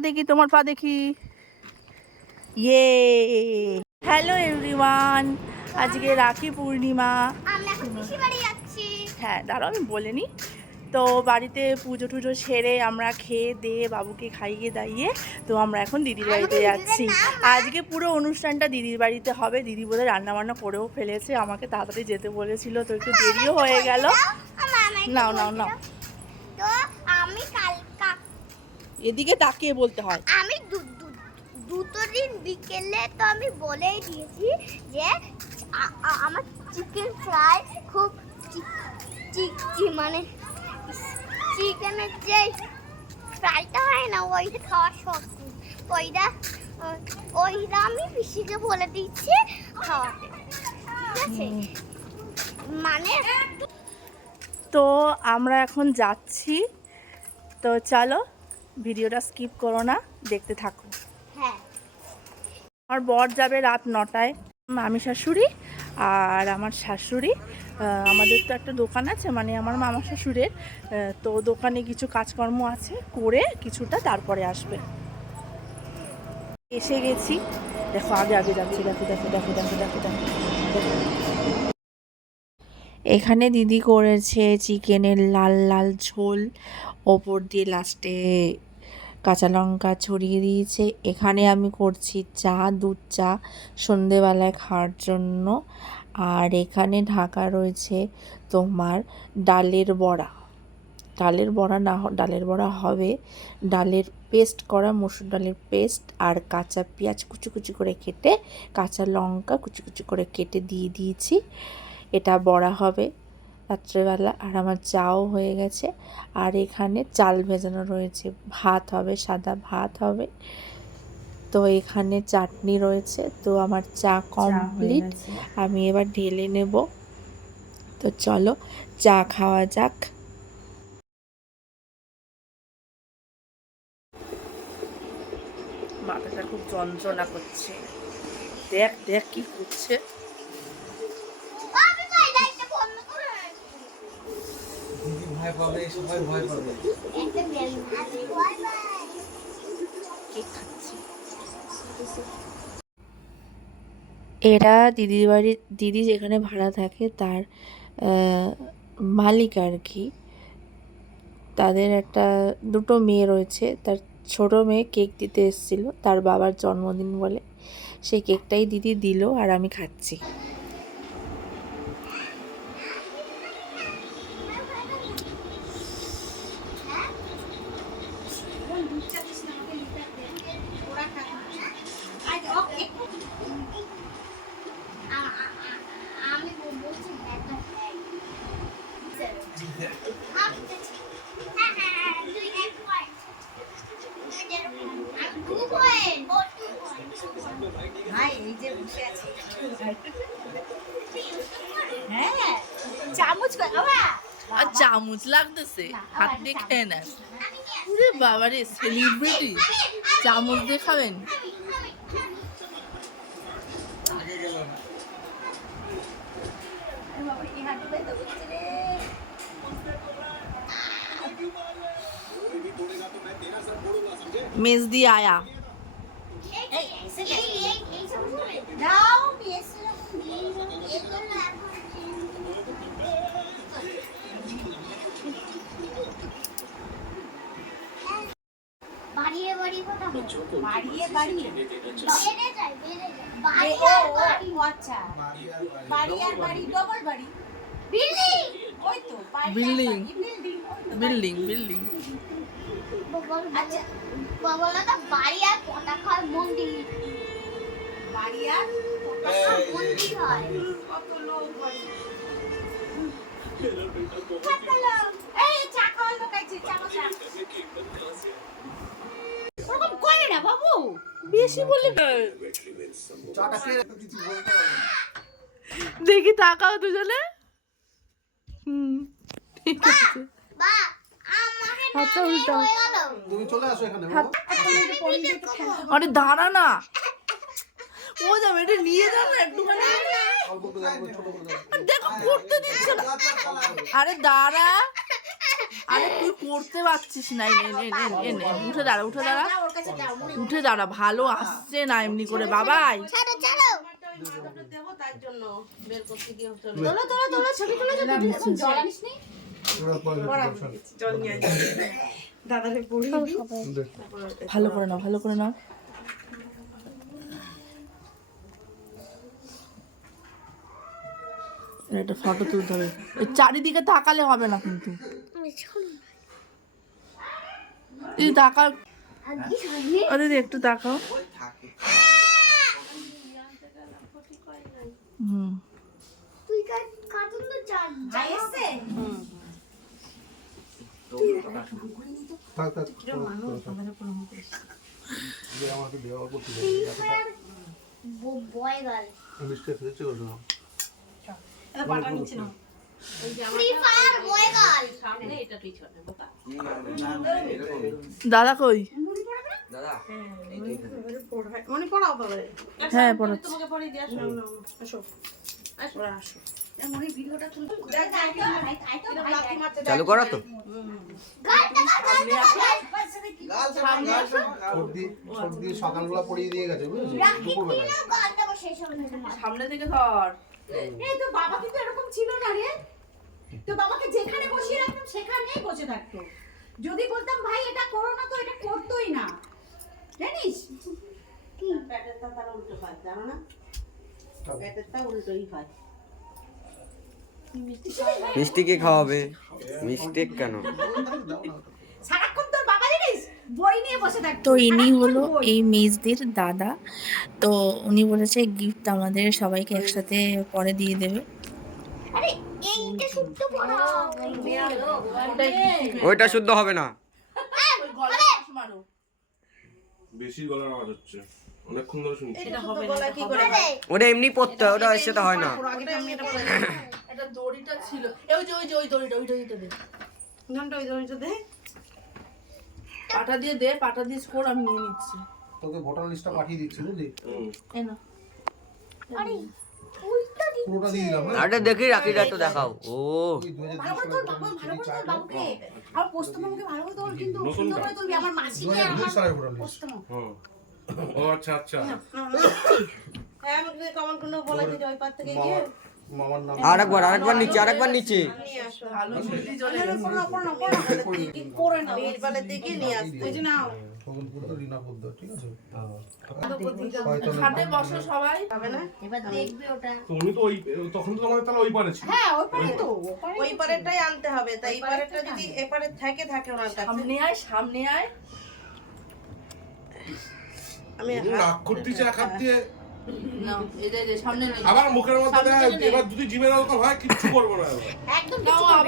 দেখি তোমার পা দেখি ইয়ে। হ্যালো এভরিওয়ান আজকে রাখি পূর্ণিমা। হ্যাঁ দাঁড়াও আমি বলে নিই। তো বাড়িতে পুজো টুজো সেরে আমরা খেয়ে দিয়ে বাবুকে খাইয়ে দাইয়ে তো আমরা এখন দিদির বাড়িতে যাচ্ছি। আজকে পুরো অনুষ্ঠানটা দিদির বাড়িতে হবে। দিদি বোধহয় রান্না বান্না করেও ফেলেছে আমাকে তাড়াতাড়ি যেতে বলেছিল তো একটু দেরিও হয়ে গেল। নাও, নাও, নাও। দাও। তো আমি কাল কা- এদিকে তাকিয়ে বলতে হয়। আমি দুটো দিন বিকেলে তো আমি বলেই দিয়েছি যে আমার চিকেন ফ্রাই খুব মানে চিকেনের যে ফ্রাইটা হয় না ওইটা খাওয়ার শখ। ওইটা ওইটা আমি পিসিকে বলে দিচ্ছি খাওয়াতে। ঠিক আছে? মানে তো আমরা এখন যাচ্ছি। তো চলো ভিডিওটা স্কিপ করো না দেখতে থাকো। হ্যাঁ। আমার বর যাবে রাত নটায়। মামি শাশুড়ি আর আমার শাশুড়ি আমাদের তো একটা দোকান আছে মানে আমার মামা আহ, তো দোকানে কিছু কাজকর্ম আছে করে কিছুটা তারপরে আসবে। এসে গেছি। দেখো আগে আগে যাচ্ছি। দেখো দেখো দেখো দেখো দেখো দেখো। এখানে দিদি করেছে চিকেনের লাল লাল ঝোল ওপর দিয়ে লাস্টে কাঁচা লঙ্কা ছড়িয়ে দিয়েছে। এখানে আমি করছি চা, দুধ চা, সন্ধেবেলায় খাওয়ার জন্য। আর এখানে ঢাকা রয়েছে তোমার ডালের বড়া। ডালের বড়া না ডালের বড়া হবে ডালের পেস্ট করা মসুর ডালের পেস্ট আর কাঁচা পেঁয়াজ কুচি কুচি করে কেটে, কাঁচা লঙ্কা কুচি কুচি করে কেটে দিয়ে দিয়েছি। এটা বড়া হবে। রাত্রেবেলা আর আমার চাও হয়ে গেছে। আর এখানে চাল ভেজানো রয়েছে। ভাত হবে সাদা ভাত হবে। তো এখানে চাটনি রয়েছে। তো আমার চা কমপ্লিট আমি এবার ঢেলে নেব। তো চলো চা খাওয়া যাক। মাথাটা খুব যন্ত্রণা করছে। দেখ দেখ কি করছে। ভয় পাবে, সবাই ভয় পাবে। এরা দিদির বাড়ি দিদি যেখানে ভাড়া থাকে তার মালিক আর কি। তাদের একটা দুটো মেয়ে রয়েছে, তার ছোট মেয়ে কেক দিতে এসেছিল, তার বাবার জন্মদিন বলে। সেই কেকটাই দিদি দিল আর আমি খাচ্ছি আ- আ- আ- আমি বলছি একটা আমি হ্যাঁ হ্যাঁ দুই এক পয়েন্ট আমি দু পয়েন্ট ও টু পয়েন্ট ভাই এই যে বসে আছি হ্যাঁ চামচ কই বাবা চামচ লাগতেছে হাত দিয়ে খেয়ে নেন বাবারে সেলিব্রিটি চামচ দিয়ে খাবেন মেজ দিয়ে আয়া বাড়িয়ে বাড়িয়ে বাড়িয়ে বেড়ে যায় বেড়ে যায়। বাড়ি আর বাড়ি। আচ্ছা। বাড়ি আর বাড়ি ডবল বাড়ি। বিল্ডিং! ওই তো বিল্ডিং। বিল্ডিং বিল্ডিং আচ্ছা। বলা বাড়ি আর পটাকার মন্দির। বাড়ি আর পটাকার মন্দির হয়। কত লোক এই বেশি বলে চাটা খেয়ে কিছু বলতে পারবে না। দেখি তাকাও দুজনে। হুম ঠিক আছে। বা আমাকে না হাতটা উল্টাও। তুমি চলে আসো এখানে আরে দাঁড়া না। ও যাবে এটা নিয়ে যাও না একটুখানি। দেখো করতে দিচ্ছে না। আরে দাঁড়া। আরে তুই করতে পারছিস না এই নে, নে, নে, নে, নে। উঠে দাঁড়া উঠে দাঁড়া। উঠে দাঁড়া ভালো আসছে না এমনি করে বাবাই। ভালো করে নাও ভালো করে নাও। একটা ফটো তুলতে হবে চারিদিকে তাকালে হবে না কিন্তু। ও দিদি একটু তাকাও। হুম। তুই কার্টুন তো চার ভাই এসছে? থাক থাক আমাকে দেওয়া করতে যাবে বয় গার্ল। মিষ্টি খেয়েছে ওটা পাটা নিচে নাও দাদা কই? মনে হ্যাঁ চালু করো তো। সকালবেলা পড়িয়ে দিয়ে গেছে সামনে থেকে ধর। এই তো বাবা কিন্তু এরকম ছিল না রে। তো বাবাকে যেখানে বসিয়ে রাখতাম সেখানেই বসে থাকতো। যদি বলতাম ভাই এটা করো না তো এটা করতোই না। জানিস? প্যাটেরটা তার উল্টো হয় জানো না? প্যাটেরটা উল্টোই হয়। মিষ্টি কে খাওয়াবে? মিষ্টি কেন সারাক্ষণ তোর বাবা জানিস বই নিয়ে বসে থাকতো তো ইনি হলো এই মেজদির দাদা। তো উনি বলেছে গিফট আমাদের সবাইকে একসাথে পরে দিয়ে দেবে। আরে শুদ্ধ ওইটা শুদ্ধ হবে না। বেশি গলার আওয়াজ হচ্ছে। অনেকক্ষণ ধরে শুনছি। এটা হবে কি করে ওটা এমনি পড়তে হয় ওটা হয় না। আমি এটা দড়িটা ছিল। ওই যে ওই যে ওই দড়িটা ওইটা ওইটা দে। ওই ধরে দে। পাটা দিয়ে দে পাটা দিয়ে স্কোর আমি নিয়ে নিচ্ছি। তোকে ভোটার লিস্টটা পাঠিয়ে দিচ্ছি বুঝলি? এই না আরে উল্টো দি পুরোটা দিয়ে দিলাম হ্যাঁ? আরে দেখি রাখিটা একটু দেখাও। ও। ভালো করে তোর বাবা ভালো করে তোর বাবুকে আর পোস্তমামকে ভালো করে তোর কিন্তু সুন্দর করে তুলবি আমার মাসিকে আমার পোস্তমাম হ্যাঁ ও আচ্ছা আচ্ছা। হ্যাঁ আমাকে কমন কোনো বলে পার থেকে গিয়ে মামার নাম। আরেকবার আরেকবার নিচে আরেকবার নিচে। নিয়ে আসো ভালো বুদ্ধি চলে গেছে। পড়ো পড়ো পড়ো কি করে না বীরবালের দিকে নিয়ে আসতে ওই যে নাও খগন পুত্র রিনা পোদ্দার ঠিক আছে খাটে বসো সবাই হবে না এবার দেখবে ওটা তো ওই তখন তো তোমাদের তাহলে ওই পারে ছিল। হ্যাঁ ওই পারে তো ওই পারেরটাই আনতে হবে তাই এই যদি এপারে থাকে থাকে ওনার কাছে। সামনে আয় সামনে আয়। আমি রাগ করতেছে এক হাত দিয়ে আবার মুখের মধ্যে। এবার যদি জিভের হয় কিচ্ছু করব না একদম আবার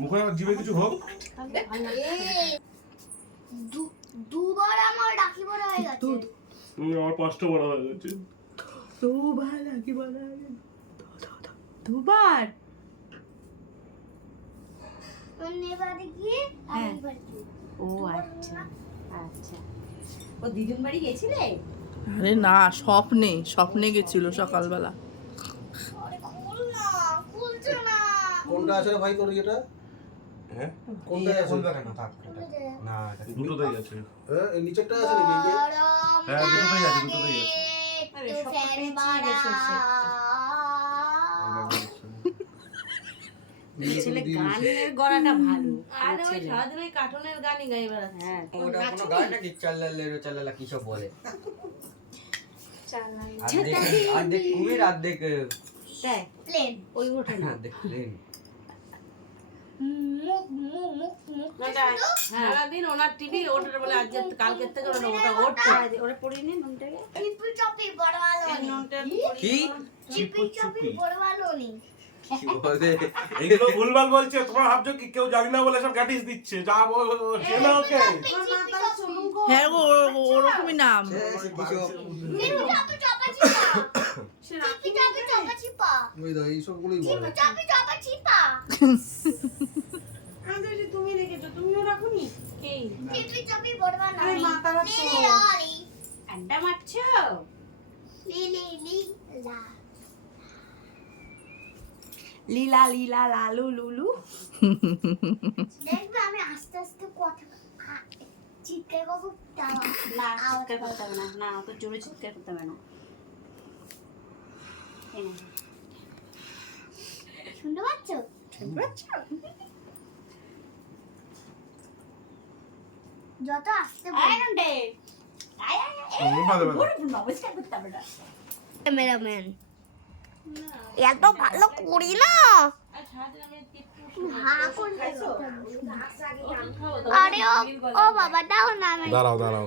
মুখে আবার জিভে কিছু হোক। এই, দুবার আমার রাখি বড় হয়ে গেছে। আমার পাঁচটা বড় হয়ে গেছে। দুবার মানে এবারে গিয়ে আর এবার ও আচ্ছা আচ্ছা। ও দিদিন বাড়ি গেছিলে? আরে না স্বপ্নে স্বপ্নে গেছিল সকালবেলা। কোনটা আছে ভাই তোর এটা হ্যাঁ? কোনটা আছে? খুলবে কেন? থাক না দুটোতেই আছে। হ্যাঁ নিচেরটা আছে নাকি? এই যে? গরম হ্যাঁ, দুটোতেই আছে, দুটোতেই আছে। আরে, তো সব ফ্যান পেঁচিয়ে বাড়া। গেছে সে। ছেলে গানের গলাটা ভালো আরে ওই সারাদিন ওই কার্টুনের গানই গাই বেড়াচ্ছে হ্যাঁ ওটা কোনো গান নাকি? চাল্লালে রে চাল্লালা কি সব বলে? অর্ধেক কুমির অর্ধেক তাই প্লেন। ওই ওঠে না। অর্ধেক প্লেন। মুখ মুখ মুখ মুখ। সারাদিন ওনার টিভি ওটার বলে আজকে কালকের থেকে ওটা পড়িয়ে নুনটাকে। বড় ভালো কি? চিপি চপি বড় ভালো নেই। কি বলে এইগুলো ভুলভাল বলছে তোমরা ভাবছ কি কেউ জানি না বলে সব গ্যাটিস দিচ্ছে। যা বল ওকে। হ্যাঁ গো ওরকমই নাম। চিপি চপি চপা চিপা চিপি চপি চপা চিপা ওই দাও এই সবগুলোই বলে। চিপি চপি চপা চিপা আমাদের যে তুমি রেখেছো তুমিও রাখুনি? এই চিপি চপি বড় ভালো আরে নেই মা তারা তো- লিলি ললি আড্ডা মারছো? লিলি লীলা লীলা লালু। দেখবে আমি আস্তে আস্তে কথা চিৎকার করব না চিৎকার করতে হবে না। না অত জোরে চিৎকার করতে হবে না। এই নে। শুনতে পাচ্ছ? যত আস্তে আয় নন্টে। আয়, আয়। ক্যামেরাম্যান। এত ভালো করি না। আরে ও ও বাবা দাও না দাঁড়াও দাঁড়াও।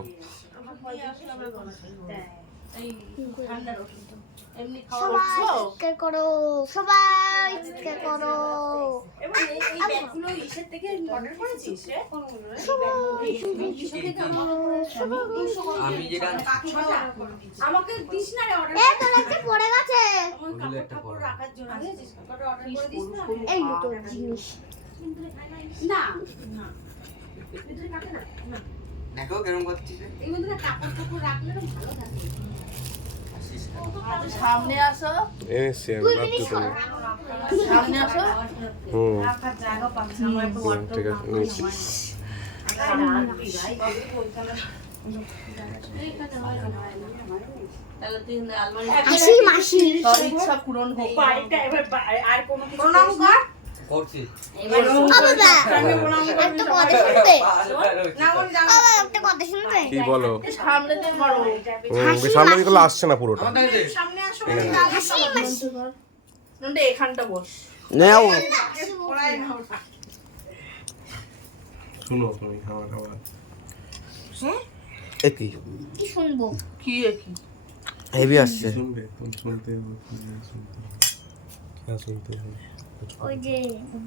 সবাই চিৎকার করো সবাই চিৎকার করো। আমি যেটা আমাকে দিস না রে order এ তোর একটা পড়ে গেছে। ওগুলো রাখার জন্য বুঝেছিস? করে দিস না? এই দুটো জিনিস। না দেখো কেরম করছিস এই কাপড় টাপড় রাখলে ভালো থাকে। সামনে আসো। এনেছি আমি কর। সামনে আসো। হুম। ঠিক আছে নিয়েছি মাসি মাসি। সব পূরণ হোক। আর কোনো কিছু প্রণাম কর। করছি। কি বলো? সামনে দিকে আসছে না পুরোটা। শুনো তুমি আবার একই কি? শুনব? কি হেভি আসছে। শুনবে? শুনতে শুনতে হ্যাঁ শুনতে হবে। ওই যে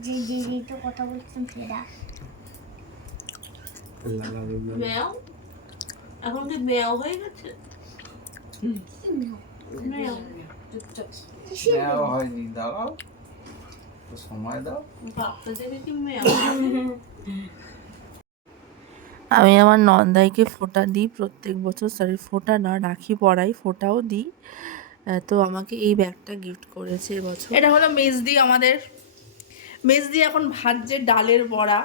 যে যে যে তো কথা বলছেন সেটা। লা লা লা লা। মেয়াও? এখন কি মেয়াও হয়ে গেছে? মেয়াও। হয়নি দাও তো সময় দাও। ভাবতে দেবে কি মেয়াও। আমি আমার নন্দাইকে ফোঁটা দিই প্রত্যেক বছর সরি ফোঁটা না রাখি পরাই ফোঁটাও দিই। তো আমাকে এই ব্যাগটা গিফট করেছে এবছর এটা হলো মেজদি আমাদের। মেজদি এখন ভাজছে ডালের বড়া।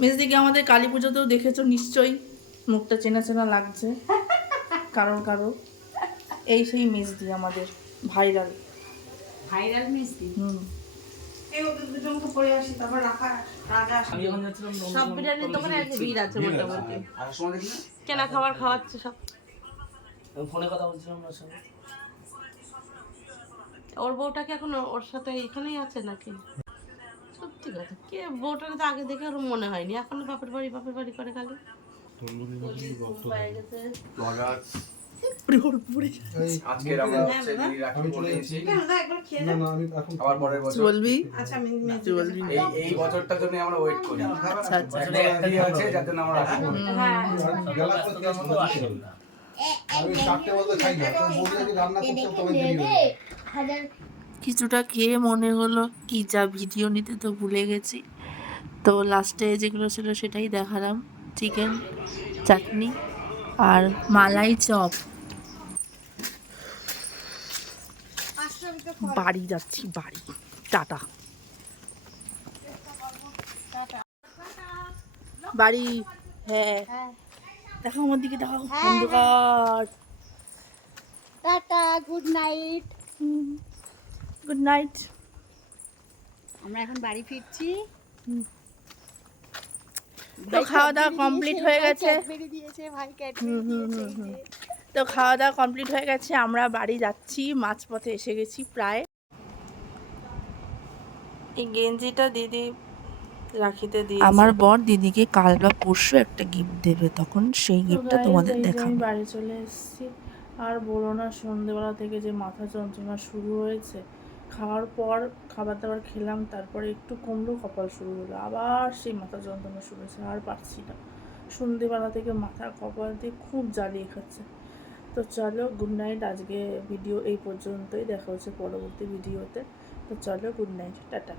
মেজদিকে আমাদের কালী পুজোতেও দেখেছ নিশ্চয়ই। মুখটা চেনা চেনা লাগছে। কারোর কারও এই সেই মেজদি আমাদের ভাইরাল। ভাইরাল মিষ্টি হুম। এই ওদের দুজনকে পরে আসি তারপর রাখা রাখা আসি। সব বিরিয়ানির দোকানে আজকে ভিড় আছে মোটামুটি। আর সময় দেখি কেনা খাবার খাওয়াচ্ছে সব। ফোনে কথা বলছিলাম ওনার সঙ্গে ওর বউটা কি এখন ওর সাথে এখানেই আছে নাকি? সত্যি কথা কে বউটাকে তো আগে দেখে ওর মনে হয়নি। এখন বাপের বাড়ি বাপের বাড়ি করে খালি। আজকের আমরা হচ্ছে রাখি পড়িয়েছি আবার পরের বছর। বলবি আচ্ছা আমি এই এই বছরটার জন্য আমরা ওয়েট করি। আচ্ছা আচ্ছা। একটা আছে। যাতে আমরা রাখি। পড়ি। আমি চারটে বলতে খাই না। তো বলি যদি রান্না করতে তবে দেরি হাজার কিছুটা খেয়ে মনে হলো কি যা ভিডিও নিতে তো ভুলে গেছি। তো লাস্টে যেগুলো ছিল সেটাই দেখালাম। চিকেন চাটনি আর মালাই চপ। বাড়ি যাচ্ছি বাড়ি। টাটা। বাড়ি হ্যাঁ। দেখো আমার দিকে দেখো অন্ধকার। Tata good night. Good night. আমরা এখন বাড়ি ফিরছি। তো খাওয়া দাওয়া কমপ্লিট হয়ে গেছে। দিয়েছে ভাই ক্যাট হুম হুম হুম হুম। তো খাওয়া দাওয়া কমপ্লিট হয়ে গেছে আমরা বাড়ি যাচ্ছি মাঝপথে এসে গেছি প্রায়। এই গেঞ্জিটা দিদি রাখিতে দিয়ে আমার বর দিদিকে কাল বা পরশু একটা গিফট দেবে তখন সেই গিফটটা তোমাদের দেখাবো। বাড়ি চলে এসেছি। আর বলো না সন্ধেবেলা থেকে যে মাথা যন্ত্রণা শুরু হয়েছে খাওয়ার পর খাবার দাবার খেলাম তারপরে একটু কমলো কপাল শুরু হলো আবার সেই মাথা যন্ত্রণা শুরু হয়েছে আর পারছি না। সন্ধেবেলা থেকে মাথা কপাল দিয়ে খুব জ্বালিয়ে খাচ্ছে। তো চলো গুড নাইট আজকে ভিডিও এই পর্যন্তই। দেখা হচ্ছে পরবর্তী ভিডিওতে তো চলো গুড নাইট টাটা।